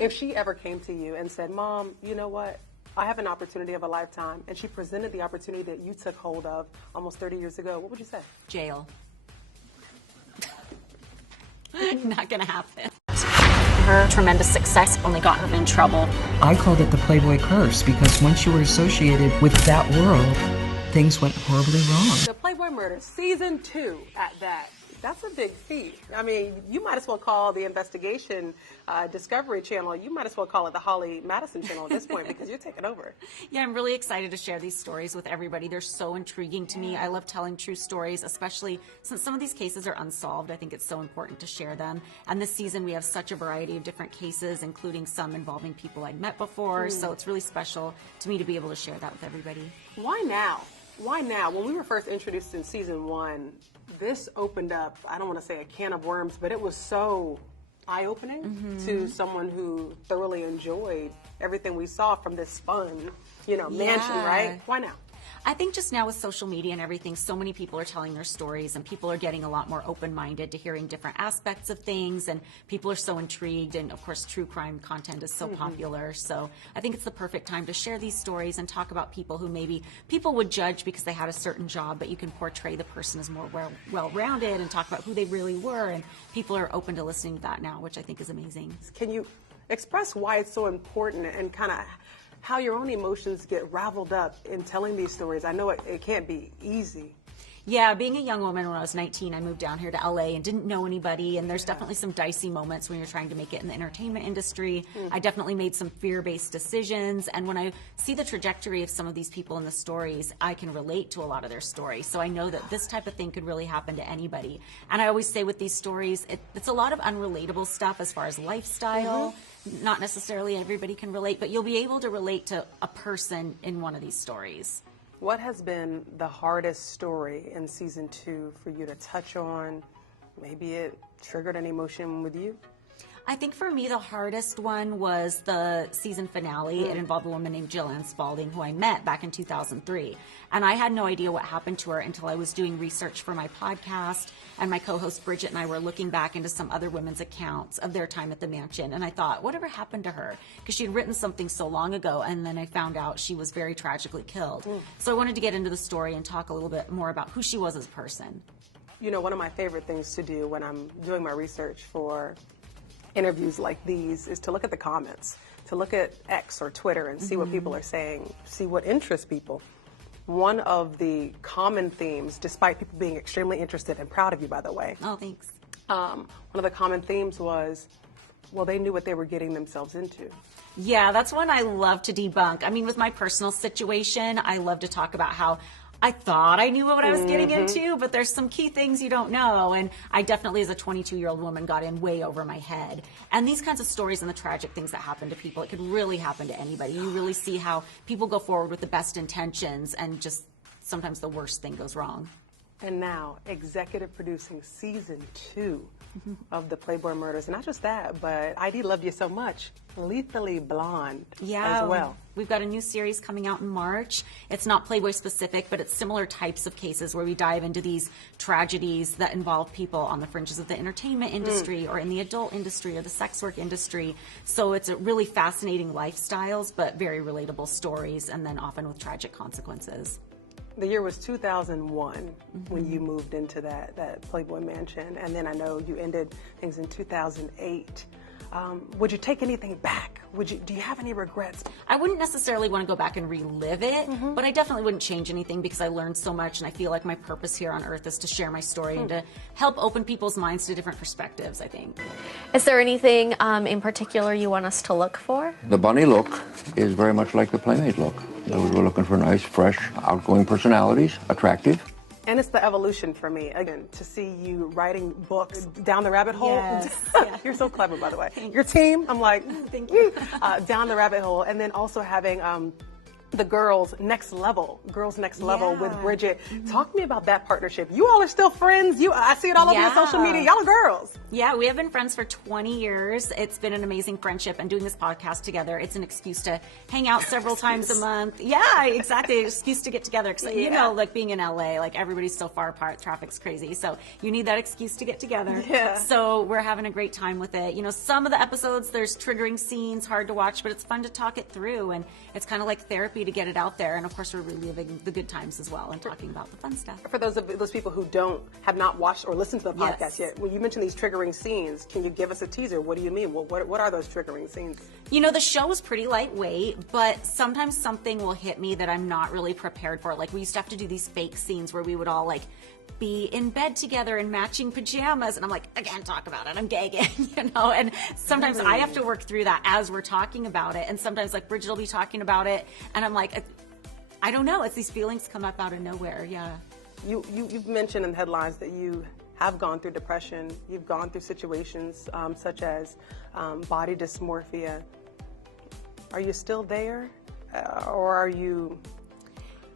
If she ever came to you and said, Mom, you know what? I have an opportunity of a lifetime, and she presented the opportunity that you took hold of almost 30 years ago, what would you say? Jail. Not gonna happen. Her tremendous success only got her in trouble. I called it the Playboy curse because once you were associated with that world, things went horribly wrong. The Playboy Murders, season 2 at that. That's a big feat. I mean, you might as well call the investigation Discovery Channel, you might as well call it the Holly Madison channel at this point because you're taking over. Yeah, I'm really excited to share these stories with everybody. They're so intriguing to me. I love telling true stories, especially since some of these cases are unsolved. I think it's so important to share them. And this season we have such a variety of different cases, including some involving people I'd met before. So it's really special to me to be able to share that with everybody. Why now? Why now? When we were first introduced in season 1, this opened up, I don't want to say a can of worms, but it was so eye-opening to someone who thoroughly enjoyed everything we saw from this fun, mansion, right? Why now? I think just now with social media and everything, so many people are telling their stories and people are getting a lot more open-minded to hearing different aspects of things, and people are so intrigued, and of course true crime content is so popular. So I think it's the perfect time to share these stories and talk about people who maybe people would judge because they had a certain job, but you can portray the person as more well-rounded and talk about who they really were, and people are open to listening to that now, which I think is amazing. Can you express why it's so important and kind of how your own emotions get raveled up in telling these stories? I know it can't be easy. Yeah, being a young woman when I was 19, I moved down here to LA and didn't know anybody, and there's definitely some dicey moments when you're trying to make it in the entertainment industry. I definitely made some fear-based decisions, and when I see the trajectory of some of these people in the stories, I can relate to a lot of their stories. So I know that this type of thing could really happen to anybody. And I always say with these stories, it's a lot of unrelatable stuff as far as lifestyle. Not necessarily everybody can relate, but you'll be able to relate to a person in one of these stories. What has been the hardest story in season 2 for you to touch on? Maybe it triggered an emotion with you? I think for me the hardest one was the season finale. It involved a woman named Jillian Spalding, who I met back in 2003. And I had no idea what happened to her until I was doing research for my podcast, and my co-host Bridget and I were looking back into some other women's accounts of their time at the mansion. And I thought, whatever happened to her? Because she had written something so long ago, and then I found out she was very tragically killed. So I wanted to get into the story and talk a little bit more about who she was as a person. You know, one of my favorite things to do when I'm doing my research for interviews like these is to look at the comments, to look at X or Twitter and see what people are saying, see what interests people. One of the common themes, despite people being extremely interested and proud of you, by the way. Oh, thanks. One of the common themes was, well, they knew what they were getting themselves into. Yeah, that's one I love to debunk. I mean, with my personal situation, I love to talk about how I thought I knew what I was getting into, but there's some key things you don't know. And I definitely, as a 22-year-old woman, got in way over my head. And these kinds of stories and the tragic things that happen to people, it could really happen to anybody. You really see how people go forward with the best intentions and just sometimes the worst thing goes wrong. And now, executive producing season 2 of the Playboy Murders. And not just that, but ID loved you so much. Lethally Blonde as well. We've got a new series coming out in March. It's not Playboy specific, but it's similar types of cases where we dive into these tragedies that involve people on the fringes of the entertainment industry or in the adult industry or the sex work industry. So it's a really fascinating lifestyles, but very relatable stories, and then often with tragic consequences. The year was 2001 when you moved into that Playboy Mansion, and then I know you ended things in 2008. Would you take anything back? Do you have any regrets? I wouldn't necessarily want to go back and relive it, but I definitely wouldn't change anything because I learned so much, and I feel like my purpose here on Earth is to share my story and to help open people's minds to different perspectives, I think. Is there anything in particular you want us to look for? The bunny look is very much like the Playmate look. We're looking for nice, fresh, outgoing personalities, attractive. And it's the evolution for me, again, to see you writing books down the rabbit hole. Yes. You're so clever, by the way. Your team, I'm like, thank you. down the rabbit hole. And then also having the Girls Next Level with Yeah. Bridget. Talk to me about that partnership. You all are still friends. I see it all over your social media. Y'all are girls. Yeah, we have been friends for 20 years. It's been an amazing friendship, and doing this podcast together, it's an excuse to hang out several times a month. Yeah, exactly. An excuse to get together. Because, you know, like being in LA, like everybody's so far apart, traffic's crazy. So you need that excuse to get together. Yeah. So we're having a great time with it. You know, some of the episodes, there's triggering scenes, hard to watch, but it's fun to talk it through. And it's kind of like therapy to get it out there. And of course, we're reliving the good times as well and talking about the fun stuff. For those people who have not watched or listened to the podcast yet, when you mention these triggering scenes, can you give us a teaser? What do you mean? Well, what are those triggering scenes? You know, the show is pretty lightweight, but sometimes something will hit me that I'm not really prepared for. Like, we used to have to do these fake scenes where we would all, like, be in bed together in matching pajamas, and I'm like, I can't talk about it, I'm gagging, you know, and sometimes I have to work through that as we're talking about it, and sometimes, like, Bridget will be talking about it, and I'm like, I don't know, it's these feelings come up out of nowhere, yeah. You've mentioned in the headlines that you have gone through depression, you've gone through situations such as body dysmorphia. Are you still there, or are you...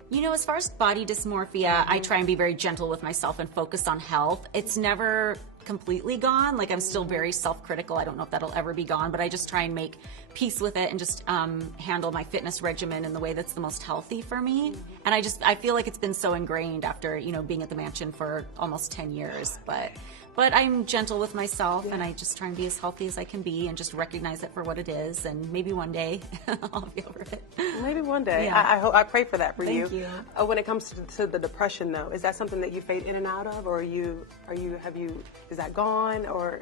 You know, as far as body dysmorphia, I try and be very gentle with myself and focus on health. It's never completely gone. Like, I'm still very self-critical. I don't know if that'll ever be gone, but I just try and make peace with it and just handle my fitness regimen in the way that's the most healthy for me. And I feel like it's been so ingrained after, you know, being at the mansion for almost 10 years. But I'm gentle with myself, and I just try and be as healthy as I can be and just recognize it for what it is, and maybe one day I'll be over it. Maybe one day. Yeah. I pray for that for you. Thank you. When it comes to the depression, though, is that something that you fade in and out of, or is that gone, or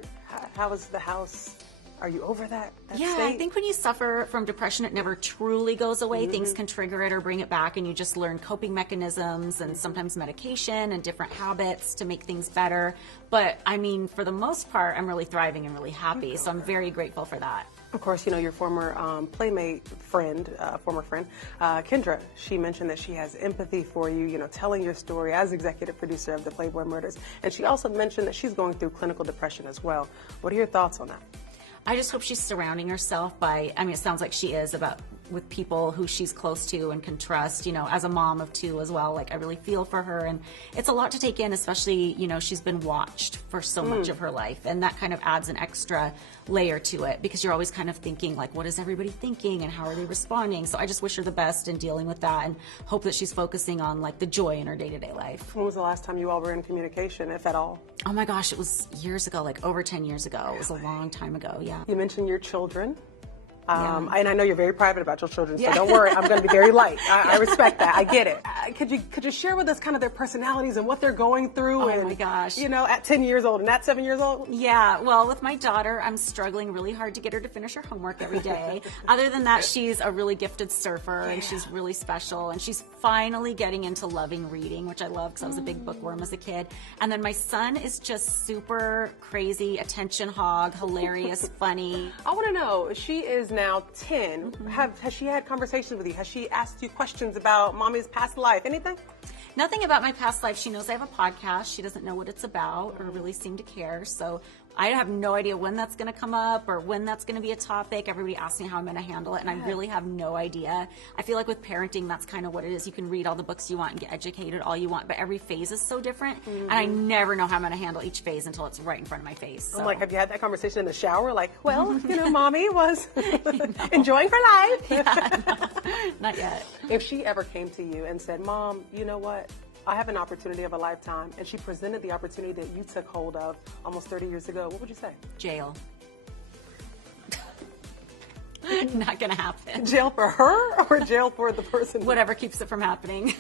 how is the house? Are you over that Yeah, state? I think when you suffer from depression, it never truly goes away. Things can trigger it or bring it back, and you just learn coping mechanisms and sometimes medication and different habits to make things better. But I mean, for the most part, I'm really thriving and really happy, so I'm very grateful for that. Of course, you know, your former playmate friend, Kendra, she mentioned that she has empathy for you, you know, telling your story as executive producer of the Playboy Murders. And she also mentioned that she's going through clinical depression as well. What are your thoughts on that? I just hope she's surrounding herself by, I mean, it sounds like she is, with people who she's close to and can trust, you know, as a mom of two as well. Like, I really feel for her, and it's a lot to take in, especially, you know, she's been watched for so much of her life, and that kind of adds an extra layer to it, because you're always kind of thinking, like, what is everybody thinking and how are they responding? So I just wish her the best in dealing with that, and hope that she's focusing on, like, the joy in her day-to-day life. When was the last time you all were in communication, if at all? Oh my gosh, it was years ago, like over 10 years ago. It was a long time ago, yeah. You mentioned your children. Yeah. And I know you're very private about your children, so don't worry. I'm going to be very light. I respect that. I get it. Could you share with us kind of their personalities and what they're going through? Oh my gosh. You know, at 10 years old and at 7 years old? Yeah, well, with my daughter, I'm struggling really hard to get her to finish her homework every day. Other than that, she's a really gifted surfer, and she's really special, and she's finally getting into loving reading, which I love because I was a big bookworm as a kid. And then my son is just super crazy, attention hog, hilarious, funny. I want to know, she is now 10. Has she had conversations with you? Has she asked you questions about mommy's past life? Anything? Nothing about my past life. She knows I have a podcast. She doesn't know what it's about or really seem to care. So I have no idea when that's going to come up or when that's going to be a topic. Everybody asks me how I'm going to handle it, and I really have no idea. I feel like with parenting, that's kind of what it is. You can read all the books you want and get educated all you want, but every phase is so different, and I never know how I'm going to handle each phase until it's right in front of my face. So. I'm like, have you had that conversation in the shower? Like, well, you know, mommy was enjoying her life. No, not yet. If she ever came to you and said, Mom, you know what? I have an opportunity of a lifetime, and she presented the opportunity that you took hold of almost 30 years ago, what would you say? Jail. Not gonna happen. Jail for her or jail for the person? Whatever keeps it from happening.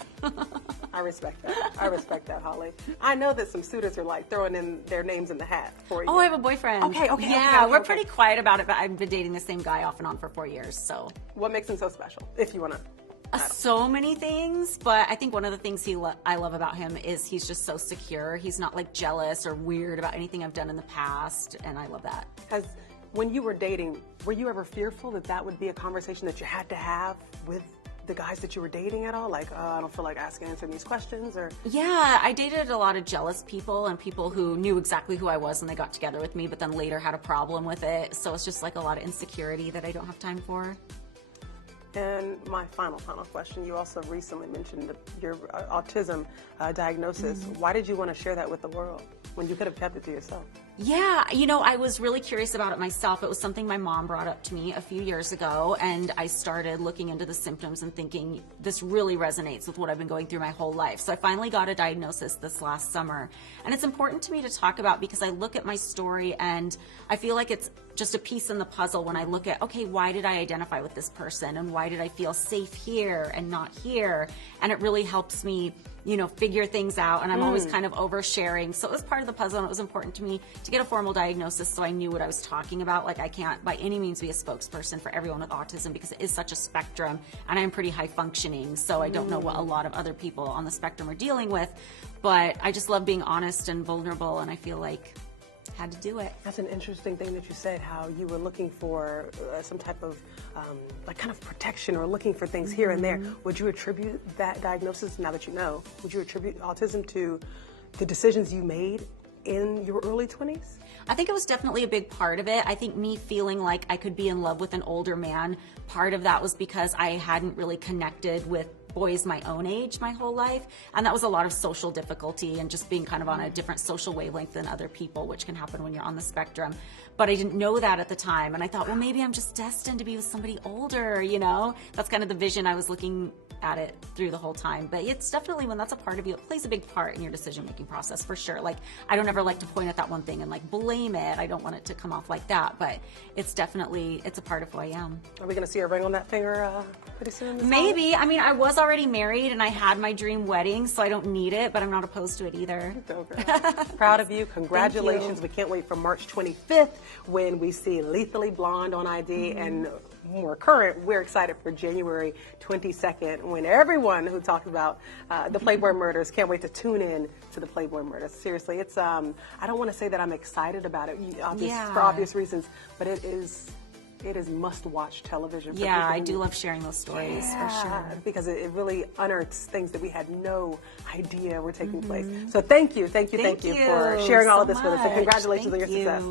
I respect that. I respect that, Holly. I know that some suitors are like throwing in their names in the hat for you. Oh, I have a boyfriend. Okay. Yeah, we're pretty quiet about it, but I've been dating the same guy off and on for 4 years, so. What makes him so special, if you want to? So many things, but I think one of the things I love about him is he's just so secure. He's not like jealous or weird about anything I've done in the past, and I love that. When you were dating, were you ever fearful that that would be a conversation that you had to have with the guys that you were answering at all? Like, I don't feel like answering these questions, or? Yeah, I dated a lot of jealous people and people who knew exactly who I was when they got together with me, but then later had a problem with it. So it's just like a lot of insecurity that I don't have time for. And my final question, you also recently mentioned your autism diagnosis. Why did you want to share that with the world when you could have kept it to yourself? Yeah, you know, I was really curious about it myself. It was something my mom brought up to me a few years ago, and I started looking into the symptoms and thinking, this really resonates with what I've been going through my whole life. So I finally got a diagnosis this last summer. And it's important to me to talk about because I look at my story and I feel like it's just a piece in the puzzle when I look at, okay, why did I identify with this person? And why did I feel safe here and not here? And it really helps me, you know, figure things out. And I'm always kind of oversharing. So it was part of the puzzle, and it was important to me to get a formal diagnosis so I knew what I was talking about. Like, I can't by any means be a spokesperson for everyone with autism because it is such a spectrum, and I'm pretty high functioning, so I don't know what a lot of other people on the spectrum are dealing with. But I just love being honest and vulnerable, and I feel like I had to do it. That's an interesting thing that you said, how you were looking for some type of like kind of protection or looking for things here and there. Would you attribute that diagnosis, now that you know, would you attribute autism to the decisions you made in your early 20s? I think it was definitely a big part of it. I think me feeling like I could be in love with an older man, part of that was because I hadn't really connected with boys my own age my whole life, and that was a lot of social difficulty and just being kind of on a different social wavelength than other people, which can happen when you're on the spectrum. But I didn't know that at the time, and I thought, well, maybe I'm just destined to be with somebody older, you know? That's kind of the vision I was looking at it through the whole time. But it's definitely, when that's a part of you, it plays a big part in your decision-making process, for sure. Like, I don't ever like to point at that one thing and like blame it. I don't want it to come off like that, but it's definitely, it's a part of who I am. Are we going to see a ring on that finger pretty soon? Maybe. I mean, I was already married and I had my dream wedding, so I don't need it, but I'm not opposed to it either. Okay. Proud of you. Congratulations. We can't wait for March 25th when we see Lethally Blonde on ID, and more current, we're excited for January 22nd when everyone who talks about the Playboy Murders can't wait to tune in to the Playboy Murders. Seriously, it's I don't want to say that I'm excited about it for obvious reasons, but it is must-watch television. For I do love sharing those stories, for sure. Because it really unearths things that we had no idea were taking place. So thank you for sharing all of this with us, and congratulations on your success.